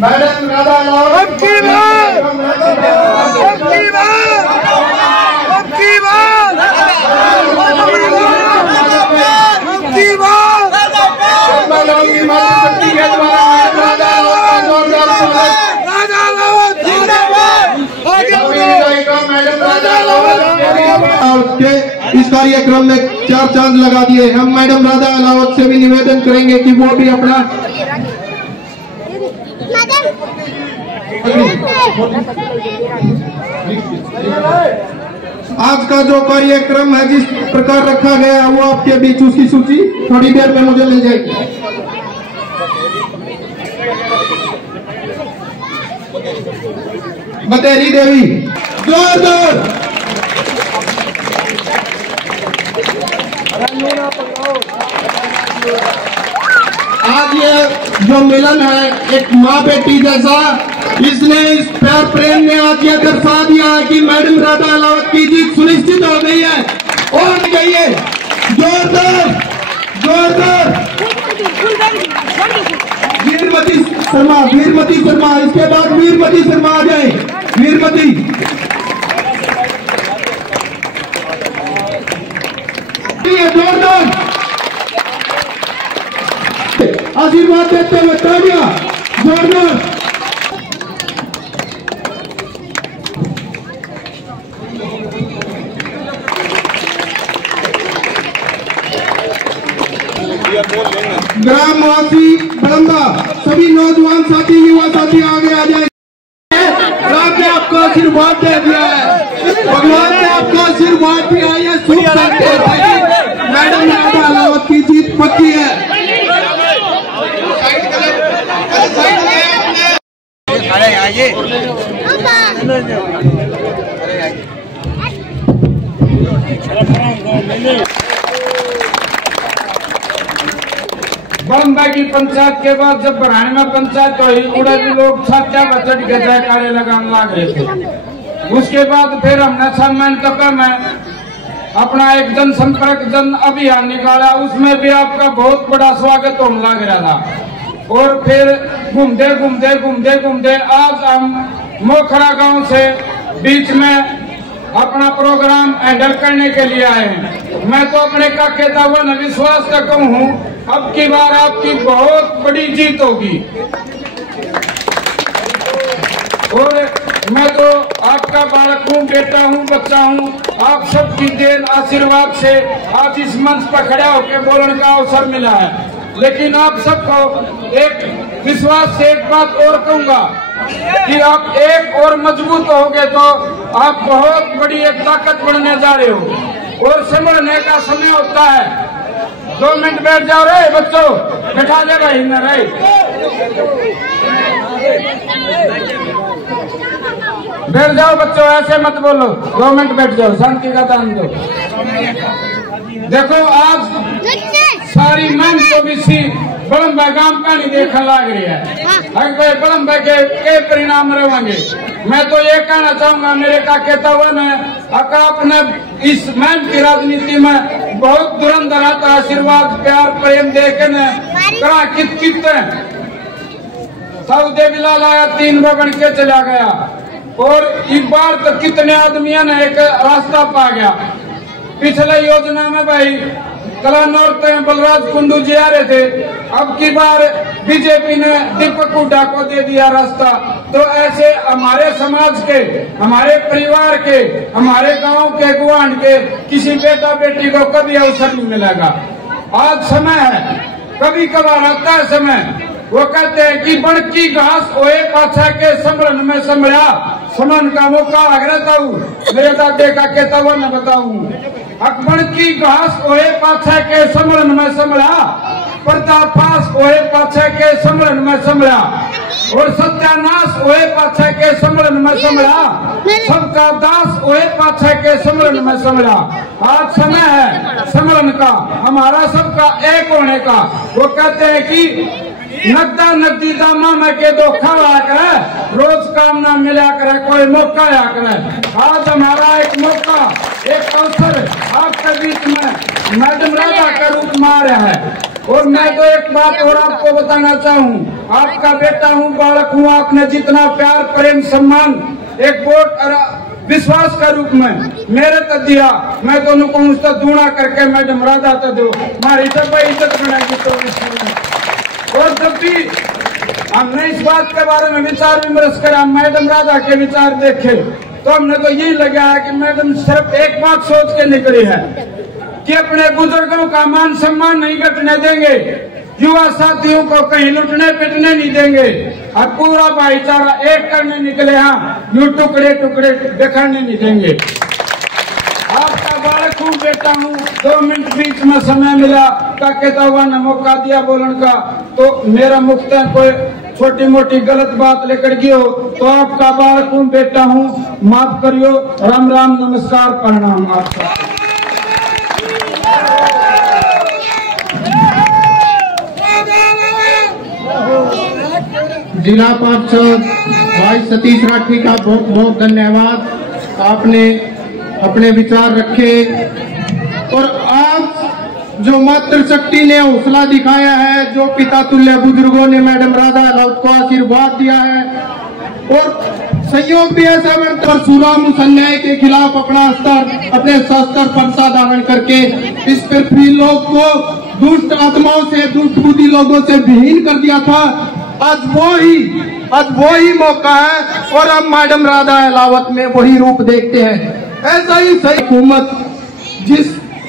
Madam Radha लावत की इस कार्यक्रम में 4 चांद लगा दिए। हम मैडम राधा अलावत से भी निवेदन करेंगे कि वो भी अपना आज का जो कार्यक्रम है जिस प्रकार रखा गया वो आपके बीच उसकी सूची थोड़ी देर में मुझे मिल जाएगी। बतेरी देवी जोरदार आज ये जो मिलन है एक माँ बेटी जैसा, इसने इस प्यार प्रेम ने आज ये दर्शा दिया है कि मैडम राधा अलावत की जीत सुनिश्चित हो गई है। और कहिए जोरदार जोरदार वीरमती शर्मा, इसके बाद वीरमती शर्मा आ जाए। वीरमती जोरदार आशीर्वाद देते हुए तालियां जोरदार। ग्रामवासी बड़ंबा, सभी नौजवान साथी युवा साथी आगे आ जाए। राम ने आपको आशीर्वाद दे दिया है, भगवान ने आपको आशीर्वाद दिया है। सुख सकते हैं मैडम राधा अलावत की जीत पक्की है। बड़ंबा की पंचायत के बाद जब बराने में पंचायत हुई, उड़े भी लोग छात्या बचट के जयकारे लगाने लग रहे थे। उसके बाद फिर हमने सम्मान कपा में अपना एक जनसंपर्क जन अभियान निकाला, उसमें भी आपका बहुत बड़ा स्वागत होने लग रहा था। और फिर घूमते घूमते घूमते घूमते आज हम मोखरा गांव से बीच में अपना प्रोग्राम हैंडल करने के लिए आए हैं। मैं तो अपने काकेता हुआ न विश्वास रखता हूँ, अब की बार आपकी बहुत बड़ी जीत होगी। और मैं तो आपका बालक हूँ, बेटा हूँ, बच्चा हूँ। आप सबकी देन आशीर्वाद से आज इस मंच पर खड़ा होकर बोलने का अवसर मिला है। लेकिन आप सबको एक विश्वास से एक बात और कहूंगा कि आप एक और मजबूत होगे तो आप बहुत बड़ी एक ताकत बनने जा रहे हो। और संभलने का समय होता है। 2 मिनट बैठ जाओ रे बच्चों, बैठा दे भाई न रे। बैठ जाओ बच्चों, ऐसे मत बोलो। 2 मिनट बैठ जाओ, शांति का दान दो। देखो आज सारी मन तो भी बड़ंबा गांव पानी देखने लग रही है। बड़ंबा के परिणाम रहेंगे। मैं तो ये कहना चाहूंगा मेरे काकेता हुआ ने अपने इस मैम की राजनीति में बहुत धुरंधर आशीर्वाद प्यार प्रेम देके न करा कित सऊदे बिलाल आया 3 बन के चला गया। और एक बार तो कितने आदमियों ने एक रास्ता पा गया। पिछले योजना में भाई कलानौर बलराज कुंडू जी आ रहे थे, अब की बार बीजेपी ने दीपक हुड्डा को दे दिया रास्ता। तो ऐसे हमारे समाज के, हमारे परिवार के, हमारे गांव के, गुआंढ के किसी बेटा बेटी को कभी अवसर नहीं मिलेगा। आज समय है, कभी कभार आता है समय। वो कहते हैं कि बण की घास ओए पाछा के समरण में समड़ा, समन का मौका अग्रता हूँ। मेरे दादे का कहता हुआ न बताऊं, अकबर की घास ओए पाछा के समरण में समड़ा, पर्दाफाश ओए पाछा के समरण में समड़ा। और सत्यानाश ओए पाछे के समरण में समड़ा, सबका दास ओए पाछे के समरण में समड़ा। आज समय है समरण का, हमारा सबका एक होने का। वो कहते हैं कि नकदा नकदी दामा में के दो खाया करे, रोज काम ना मिला करे, कोई मौका आया करे। आज हमारा एक मौका, एक अवसर आपके बीच में मैडम राधा का रूप में आ रहा है। और मैं तो एक बात और आपको बताना चाहूँ, आपका बेटा हूँ, बालक हूँ, आपने जितना प्यार प्रेम सम्मान एक वोट और विश्वास का रूप में मेरे तक दिया, मैं तो उनको उसका दूना करके मैडम राधा तक दो, हमारी जब इज्जत बनाएगी। तो और जब भी हमने इस बात के बारे में विचार विमर्श करा, मैडम राधा के विचार देखे, तो हमने तो यही लगा है कि मैडम सिर्फ एक बात सोच के निकली है कि अपने बुजुर्गों का मान सम्मान नहीं घटने देंगे, युवा साथियों को कहीं लुटने पिटने नहीं देंगे, और पूरा भाईचारा एक करने निकले। हाँ, यूं टुकड़े टुकड़े बिखरने नहीं देंगे। आपका बालक हूँ, बेटा हूँ, 2 मिनट बीच में समय मिला ताकि तवा ने मौका दिया बोलने का, तो मेरा मुक्त कोई छोटी मोटी गलत बात लेकर गई हो तो आपका बालक हूँ, बेटा हूँ, माफ करियो। राम राम, नमस्कार, प्रणाम आपका। जिला पार्षद भाई सतीश राठी का बहुत बहुत धन्यवाद। आपने अपने विचार रखे और आज जो मातृशक्ति ने हौसला दिखाया है, जो पिता तुल्य बुजुर्गों ने मैडम राधा अहलावत को आशीर्वाद दिया है, और सहयोग भी ऐसा बनता और सुराम उस अन्याय के खिलाफ अपने शस्त्र परसा धारण करके इस पृथ्वी लोक को दुष्ट आत्माओं से, दुष्ट बुद्धि लोगों से विहीन कर दिया था। आज वो ही मौका है और अब मैडम राधा अहलावत में वही रूप देखते हैं। ऐसा ही सही हुकूमत जिस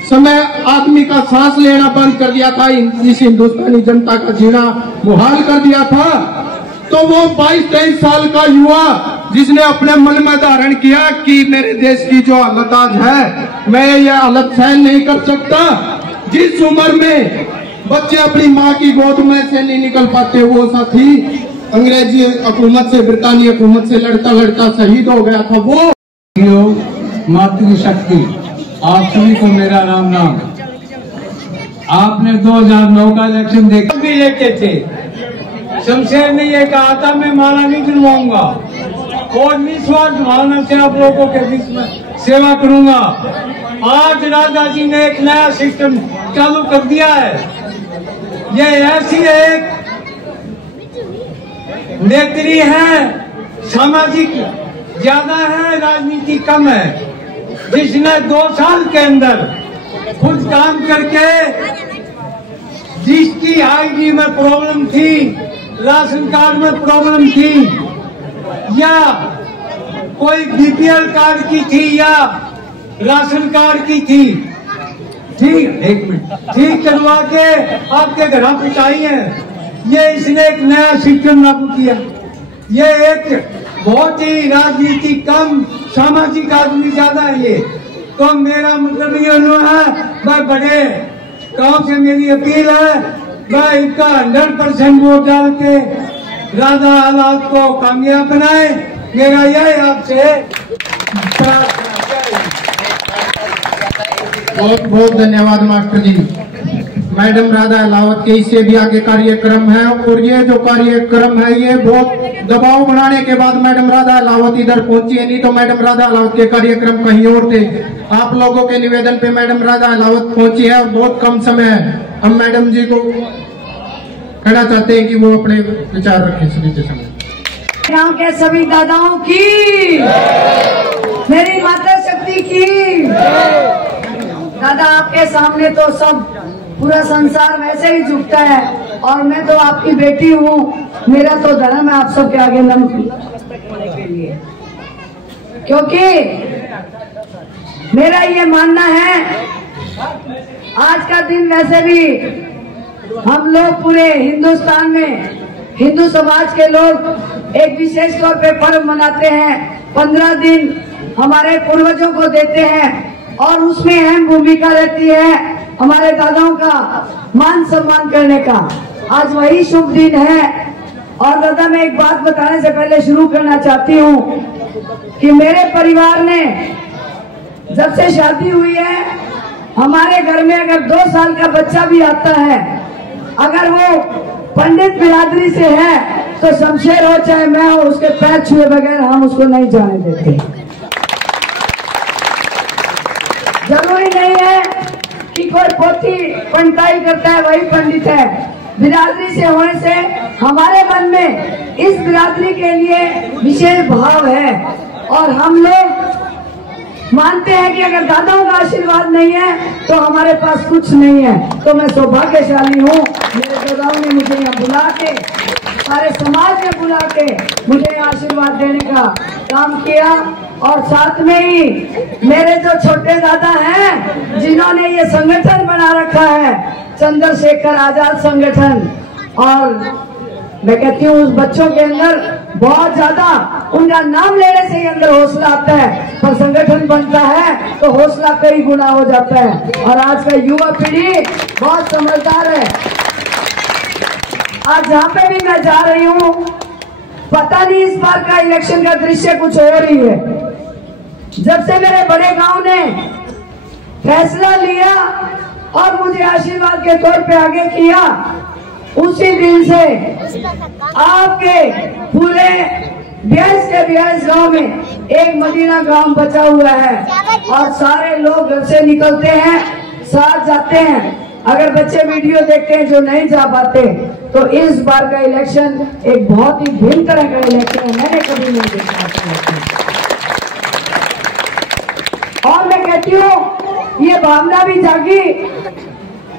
समय आदमी का सांस लेना बंद कर दिया था, इस हिंदुस्तानी जनता का जीना मुहाल कर दिया था, तो वो 22-23 साल का युवा जिसने अपने मन में धारण किया कि मेरे देश की जो हालत आज है, मैं यह हालत सहन नहीं कर सकता। जिस उम्र में बच्चे अपनी माँ की गोद में से नहीं निकल पाते, वो साथी अंग्रेजी हुकूमत से, ब्रितानी हुकूमत से लड़ता लड़ता शहीद हो गया था। वो मातृशक्ति, आप सभी को मेरा राम नाम। आपने 2009 का इलेक्शन देखा भी लेते थे, शमशेर ने यह कहा था मैं माला नहीं दिलवाऊंगा और निस्वार्थ भावना से आप लोगों के बीच में सेवा करूंगा। आज राधा जी ने एक नया सिस्टम चालू कर दिया है। ये ऐसी एक नेत्री है, सामाजिक ज्यादा है, राजनीति कम है, जिसने 2 साल के अंदर खुद काम करके जिसकी आईडी में प्रॉब्लम थी, राशन कार्ड में प्रॉब्लम थी, या कोई बीपीएल कार्ड की थी या राशन कार्ड की थी, ठीक करवा के आपके घर पहुंचाई है। ये इसने एक नया सिस्टम लागू किया। ये एक बहुत ही राजनीति कम, सामाजिक आदमी ज्यादा है ये। तो मेरा मतलब ये है, मैं बड़े गांव से मेरी अपील है, मैं इनका 100% वोट डाल के राधा अहलावत को कामयाब बनाए। मेरा यह आपसे बहुत बहुत धन्यवाद मास्टर जी। मैडम राधा अहलावत के इससे भी आगे कार्यक्रम है, और ये जो कार्यक्रम है ये बहुत दबाव बनाने के बाद मैडम राधा अहलावत इधर पहुंची है, नहीं तो मैडम राधा अहलावत के कार्यक्रम कहीं और थे। आप लोगों के निवेदन पे मैडम राधा अहलावत पहुंची है और बहुत कम समय है। हम मैडम जी को कहना चाहते हैं कि वो अपने विचार रखें सभी के सामने। गाँव के सभी दादाओं की, मेरी माता शक्ति की। दादा आपके सामने तो सब पूरा संसार वैसे ही झुकता है, और मैं तो आपकी बेटी हूँ, मेरा तो धर्म है आप सबके आगे नमन के लिए, क्योंकि मेरा ये मानना है आज का दिन वैसे भी हम लोग पूरे हिंदुस्तान में, हिंदू समाज के लोग एक विशेष तौर पे पर्व मनाते हैं। 15 दिन हमारे पूर्वजों को देते हैं और उसमें अहम भूमिका रहती है हमारे दादाओं का मान सम्मान करने का। आज वही शुभ दिन है और दादा मैं एक बात बताने से पहले शुरू करना चाहती हूँ कि मेरे परिवार ने जब से शादी हुई है, हमारे घर में अगर 2 साल का बच्चा भी आता है, अगर वो पंडित बिरादरी से है तो शमशेर हो चाहे मैं हो, उसके पैर छुए बगैर हम उसको नहीं जाने देते। जरूरी नहीं है कि कोई पोथी पंडिताई करता है वही पंडित है। बिरादरी से होने से हमारे मन में इस बिरादरी के लिए विशेष भाव है और हम लोग मानते हैं कि अगर दादाओं का आशीर्वाद नहीं है तो हमारे पास कुछ नहीं है। तो मैं सौभाग्यशाली हूँ, मेरे दादाओं ने मुझे यहाँ बुला के, सारे समाज ने बुला के मुझे आशीर्वाद देने का काम किया। और साथ में ही मेरे जो छोटे दादा हैं जिन्होंने ये संगठन बना रखा है, चंद्रशेखर आजाद संगठन, और मैं कहती हूँ उस बच्चों के अंदर बहुत ज्यादा, उनका नाम लेने से ही अंदर हौसला आता है, पर संगठन बनता है तो हौसला कई गुना हो जाता है। और आज का युवा पीढ़ी बहुत समझदार है। आज जहाँ पे भी मैं जा रही हूँ, पता नहीं इस बार का इलेक्शन का दृश्य कुछ और ही है। जब से मेरे बड़े गांव ने फैसला लिया और मुझे आशीर्वाद के तौर पे आगे किया, उसी दिन से आपके पूरे 42 के 42 गांव में एक मदीना गांव बचा हुआ है और सारे लोग घर से निकलते हैं, साथ जाते हैं। अगर बच्चे वीडियो देखते हैं जो नहीं जा पाते, तो इस बार का इलेक्शन एक बहुत ही भिन्न तरह का इलेक्शन है, मैंने कभी नहीं देखा। और मैं कहती हूँ ये भावना भी जागी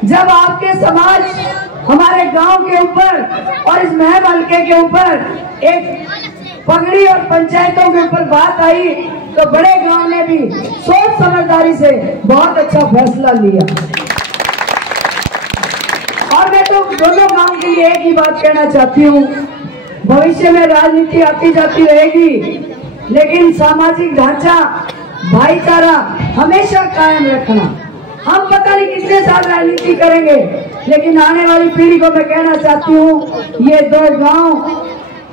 जब आपके समाज, हमारे गांव के ऊपर और इस महम हल्के के ऊपर एक पगड़ी और पंचायतों के ऊपर बात आई, तो बड़े गांव ने भी सोच समझदारी से बहुत अच्छा फैसला लिया। और मैं तो दोनों गांव के लिए एक ही बात कहना चाहती हूँ, भविष्य में राजनीति आती जाती रहेगी, लेकिन सामाजिक ढांचा, भाईचारा हमेशा कायम रखना। हम पता नहीं कितने साल राजनीति करेंगे, लेकिन आने वाली पीढ़ी को मैं कहना चाहती हूँ, ये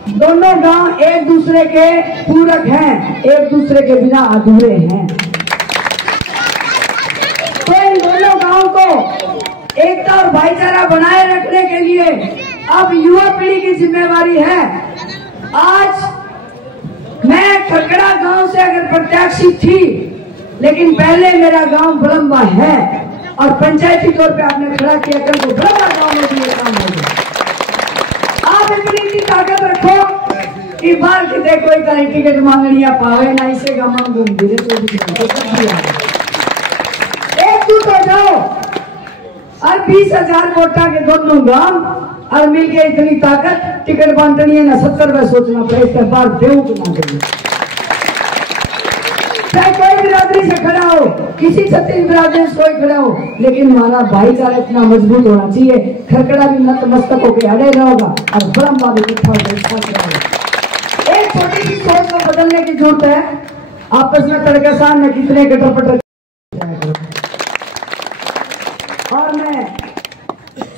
दोनों गांव एक दूसरे के पूरक हैं, एक दूसरे के बिना अधूरे हैं। तो इन दोनों गांव को एकता और भाईचारा बनाए रखने के लिए अब युवा पीढ़ी की जिम्मेवारी है। आज मैं खरकड़ा गांव से अगर प्रत्याशी थी, लेकिन पहले मेरा गांव बलम्बा है और पंचायती तौर पे आपने खड़ा किया, कल को बलम्बा गांव में भी ये काम हो गया। आप इतनी ताकत रखो कि बाहर कितने कोई तरह टिकट मांगनिया पावे ना, इसे का मांग धीरे एक दूत हो जाओ और 20,000 वोटा के दोनों गांव और मिलके इतनी ताकत टिकट बांटनी है ना, 70 में सोचना पड़े, इसके बाद देव को ना करिए। चाहे कोई बिरादरी से खड़ा हो, किसी छत्तीस बिरादरी से कोई खड़ा हो, लेकिन हमारा भाईचारा इतना मजबूत होना चाहिए, खरकड़ा भी नतमस्तक होकर अड़े रहेगा और ब्रह्मा भी एक छोटी सी सोच को बदलने की जरूरत है। आपस में तड़केसान में कितने गटरपटर। और मैं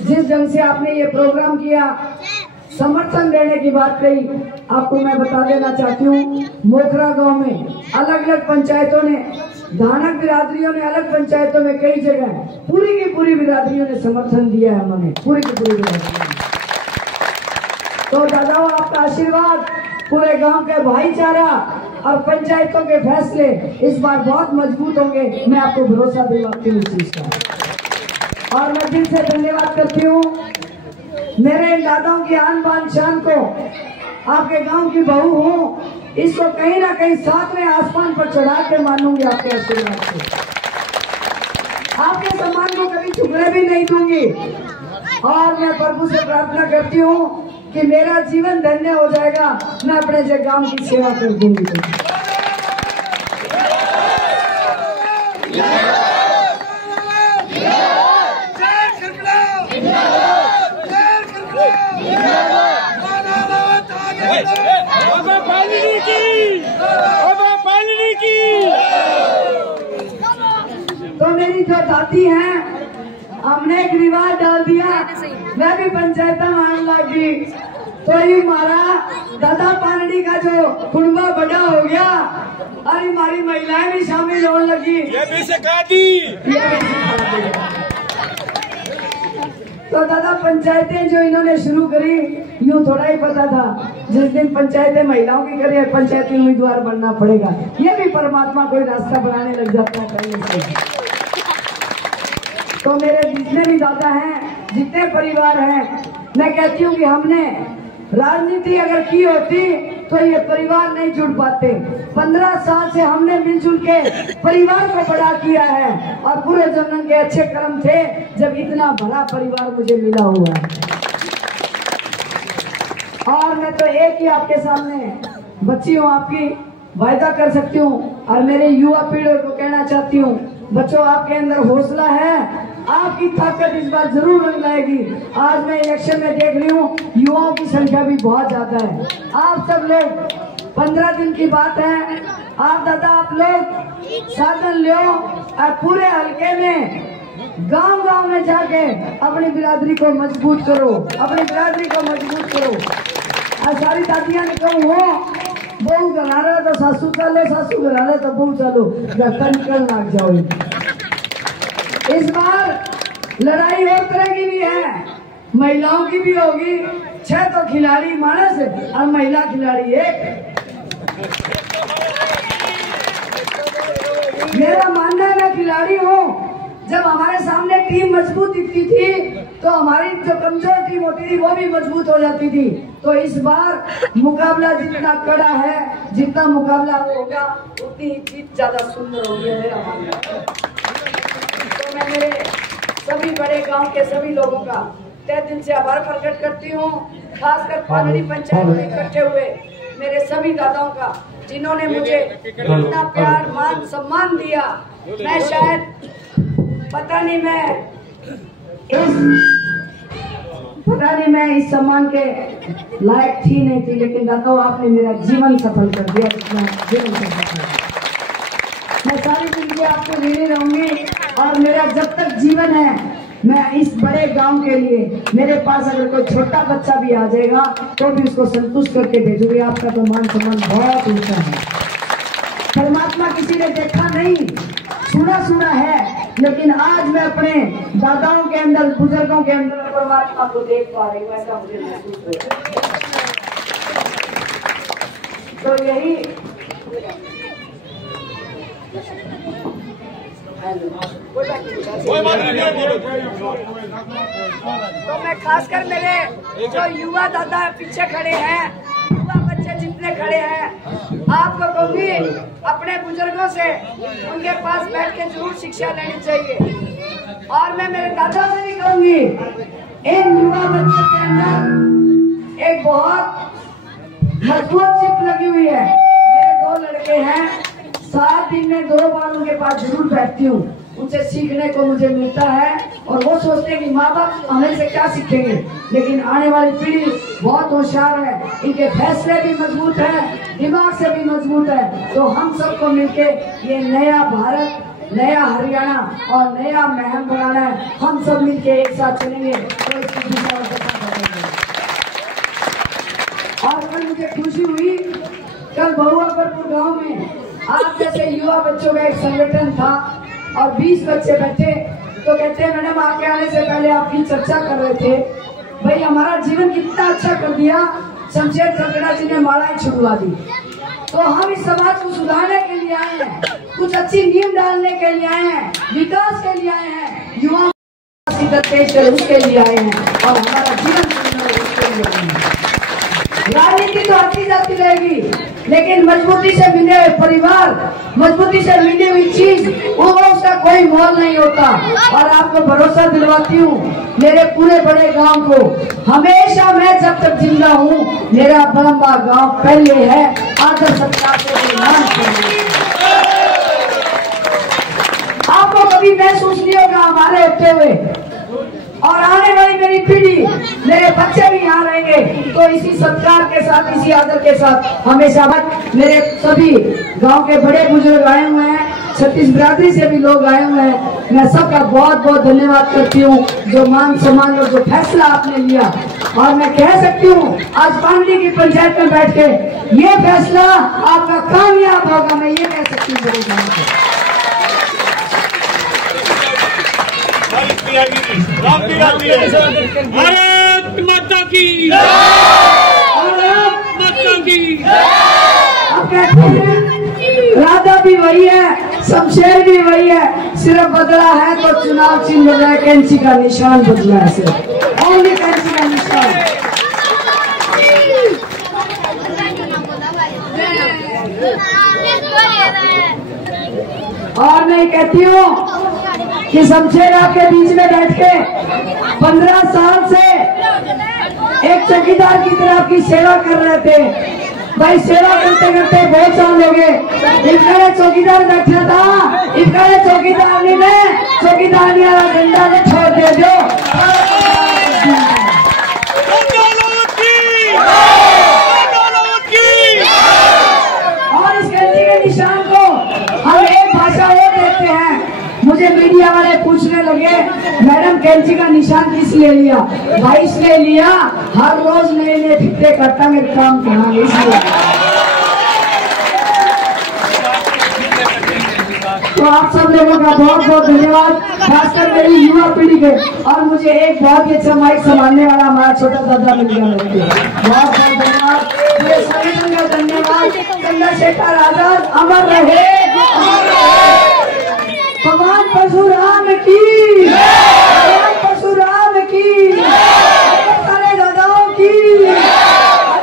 जिस ढंग से आपने ये प्रोग्राम किया, समर्थन देने की बात कही, आपको मैं बता देना चाहती हूँ, मोखरा गांव में अलग अलग पंचायतों ने, धानक बिरादरियों ने अलग पंचायतों में कई जगह पूरी की पूरी बिरादरियों ने समर्थन दिया है, हमें पूरी की पूरी बिरादरियों ने। तो दादाओं, आपका आशीर्वाद, पूरे गांव के भाईचारा और पंचायतों के फैसले इस बार बहुत मजबूत होंगे, मैं आपको भरोसा दिलवाती हूँ इस चीज का। और मैं दिल से धन्यवाद करती हूँ मेरे दादाओं की आन बान शान को। आपके गांव की बहू हूँ, इसको कहीं ना कहीं 7वें आसमान पर चढ़ा के मानूंगी आपके आशीर्वाद से। आपके सम्मान को कभी झुकने भी नहीं दूंगी। और मैं प्रभु से प्रार्थना करती हूँ कि मेरा जीवन धन्य हो जाएगा, मैं अपने गांव की सेवा कर दूंगी। तो मेरी जो दादी हैं, हमने एक रिवाज डाल दिया, मैं भी पंचायत में आने लगी तो ये हमारा दादा पानड़ी का जो कुंबा बड़ा हो गया और हमारी महिलाएं भी शामिल होने लगी। ये भी सिखा दी। तो दादा पंचायतें जो इन्होंने शुरू करी, यूँ थोड़ा ही पता था जिस दिन पंचायतें महिलाओं की करी पंचायती उम्मीदवार बनना पड़ेगा। ये भी परमात्मा कोई रास्ता बनाने लग जाता है कहीं से। तो मेरे जितने भी दादा हैं, जितने परिवार हैं, मैं कहती हूँ कि हमने राजनीति अगर की होती तो ये परिवार नहीं जुड़ पाते। 15 साल से हमने मिलजुल के परिवार को बड़ा किया है और पूरे जन्म के अच्छे कर्म थे जब इतना बड़ा परिवार मुझे मिला हुआ है। और मैं तो एक ही आपके सामने बच्ची हूँ, आपकी वायदा कर सकती हूँ और मेरे युवा पीढ़ी को कहना चाहती हूँ, बच्चों आपके अंदर हौसला है, आपकी ताकत इस बार जरूर रंग लाएगी। आज मैं इलेक्शन में देख रही हूँ युवाओं की संख्या भी बहुत ज्यादा है। आप सब लोग 15 दिन की बात है, आप दादा आप लोग साधन लो और पूरे हल्के में गांव-गांव में जाके अपनी बिरादरी को मजबूत करो, अपनी बिरादरी को मजबूत करो। और सारी दादियां ने कहूँ हो बहू घर आ रहा तो सासू चलो, सासू घर आ रहा तो बहू चलो, निकल लाग जाओ। इस बार लड़ाई और तरह की भी है, महिलाओं की भी होगी। 6 तो खिलाड़ी मानस और महिला खिलाड़ी 1। मेरा मानना है मैं खिलाड़ी हूँ। जब हमारे सामने टीम मजबूत दिखती थी तो हमारी जो कमजोर टीम होती थी वो भी मजबूत हो जाती थी। तो इस बार मुकाबला जितना कड़ा है, जितना मुकाबला होगा उतनी जीत ज्यादा सुंदर होगी है। तो मैं मेरे सभी बड़े गांव के सभी लोगों का तहे दिल से आभार प्रकट करती हूँ, खासकर पानड़ी पंचायत में इकट्ठे हुए मेरे सभी दादाओं का, जिन्होंने मुझे इतना प्यार मान सम्मान दिया। मैं शायद पता नहीं मैं इस सम्मान के लायक थी नहीं थी, लेकिन दादा आपने मेरा जीवन सफल कर दिया। जीवन सफल मैं सारी जिंदगी आपको ऋणी रहूंगी और मेरा जब तक जीवन है मैं इस बड़े गांव के लिए, मेरे पास अगर कोई छोटा बच्चा भी आ जाएगा तो भी उसको संतुष्ट करके भेजूंगी। आपका तो मान सम्मान बहुत ऊंचा है। परमात्मा किसी ने देखा नहीं, सुना है, लेकिन आज मैं अपने दादाओं के अंदर, बुजुर्गों के अंदर परमात्मा को देख पा रही हूँ, ऐसा मुझे महसूस हुआ। तो यही तो मैं खासकर मेरे जो युवा दादा पीछे खड़े हैं, युवा बच्चे जितने खड़े हैं, आपको कहूँगी अपने बुजुर्गों से उनके पास बैठ के जरूर शिक्षा लेनी चाहिए। और मैं मेरे दादा से भी कहूँगी इन युवा बच्चों के अंदर एक बहुत मजबूत चिप लगी हुई है। मेरे 2 लड़के हैं, 7 दिन में 2 बार उनके पास जरूर बैठती हूँ, उनसे सीखने को मुझे मिलता है। और वो सोचते हैं कि माँ बाप हमें से क्या सीखेंगे, लेकिन आने वाली पीढ़ी बहुत होशियार है, इनके फैसले भी मजबूत है, दिमाग से भी मजबूत है। तो हम सबको मिलके ये नया भारत, नया हरियाणा और नया महम बनाना है। हम सब मिलके एक साथ चलेंगे तो इसकी दिशा में करेंगे। और कल मुझे खुशी हुई, कल बहुआकरपुर गांव में आप जैसे युवा बच्चों का एक संगठन था और 20 बच्चे बैठे, तो कहते हैं मैडम आपके आने से पहले आपकी चर्चा कर रहे थे, भाई हमारा जीवन कितना अच्छा कर दिया, शमशेर खरगड़ा जी ने मालाएं छुड़वा दी। तो हम इस समाज को सुधारने के लिए आए हैं, कुछ अच्छी नींव डालने के लिए आए हैं, विकास के लिए आए हैं, युवाओं उसके लिए आए हैं और हमारा जीवन उसके लिए आए हैं। राजनीति तो आती जाती रहेगी, लेकिन मजबूती से मिले हुए परिवार, मजबूती से मिली हुई चीज, उसका कोई मोल नहीं होता। और आपको भरोसा दिलवाती हूँ, मेरे पूरे बड़े गांव को हमेशा मैं जब तक जिंदा हूँ, मेरा बलंबा गांव पहले है, आदर सत्कार से मान करिए। आपको कभी महसूस नहीं होगा हमारे होते हुए, और आने वाली मेरी पीढ़ी, मेरे बच्चे भी यहाँ रहेंगे तो इसी सत्कार के साथ, इसी आदर के साथ हमेशा। मेरे सभी गांव के बड़े बुजुर्ग आए हुए हैं, 36 बिरादरी से भी लोग आए हुए हैं। मैं सबका बहुत बहुत धन्यवाद करती हूँ जो मान सम्मान और जो फैसला आपने लिया। और मैं कह सकती हूँ आज पांडी की पंचायत में बैठ के ये फैसला आपका कामयाब होगा, मैं ये कह सकती हूँ मेरे गाँव से। भारत माता की, भारत माता की। अब कहते हैं राधा भी वही है, शमशेर भी वही है, सिर्फ बदला है तो चुनाव चिन्ह बदला है, कैंची का निशान बदला है, सिर्फ ओनली कैंची का निशान। और मैं कहती हूँ कि शमशेर आपके बीच में बैठ के 15 साल से एक चौकीदार की तरह आपकी सेवा कर रहे थे भाई। सेवा करते करते बहुत साल हो गए। इनका चौकीदार बैठा था, इनका चौकीदार ने चौकीदारी वाला डंडा ने छोड़ दे दो। और इस कैंची के निशान को हम एक भाषा और देखते हैं। मुझे मीडिया वाले पूछने लगे मैडम कैंची का निशान किस ले लिया? भाई इसलिए लिया हर रोज नए नए ठिकते करता मेरे काम कहाँ इसलिए। तो आप सब लोगों का बहुत बहुत धन्यवाद, खासकर मेरी युवा पीढ़ी के। और मुझे एक बहुत ही अच्छा माइक संभालने वाला हमारा छोटा दादा मिल गया मेरे को, बहुत बहुत धन्यवाद। पूरे संगठन का धन्यवाद। चंद्रशेखर आजाद अमर रहे, भगवान परशुराम की, भगवान परशुराम की, सारे दादाओं की,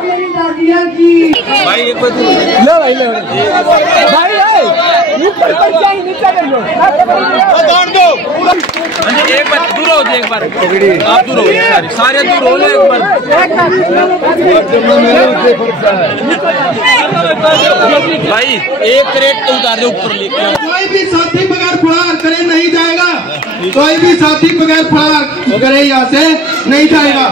मेरी दादियाँ की। भाई एक बार लो भाई लो भाई ऊपर पर चाहिए नीचे कर लो दौड़ दो। एक बार दूर हो, एक बार आप दूर हो, सारे दूर हो ले एक बार। भाई एक क्रेट उतार दे ऊपर लेके। कोई भी साथी बगैर फरार करे नहीं जाएगा, कोई भी साथी बगैर फरार करे यहाँ से नहीं जाएगा।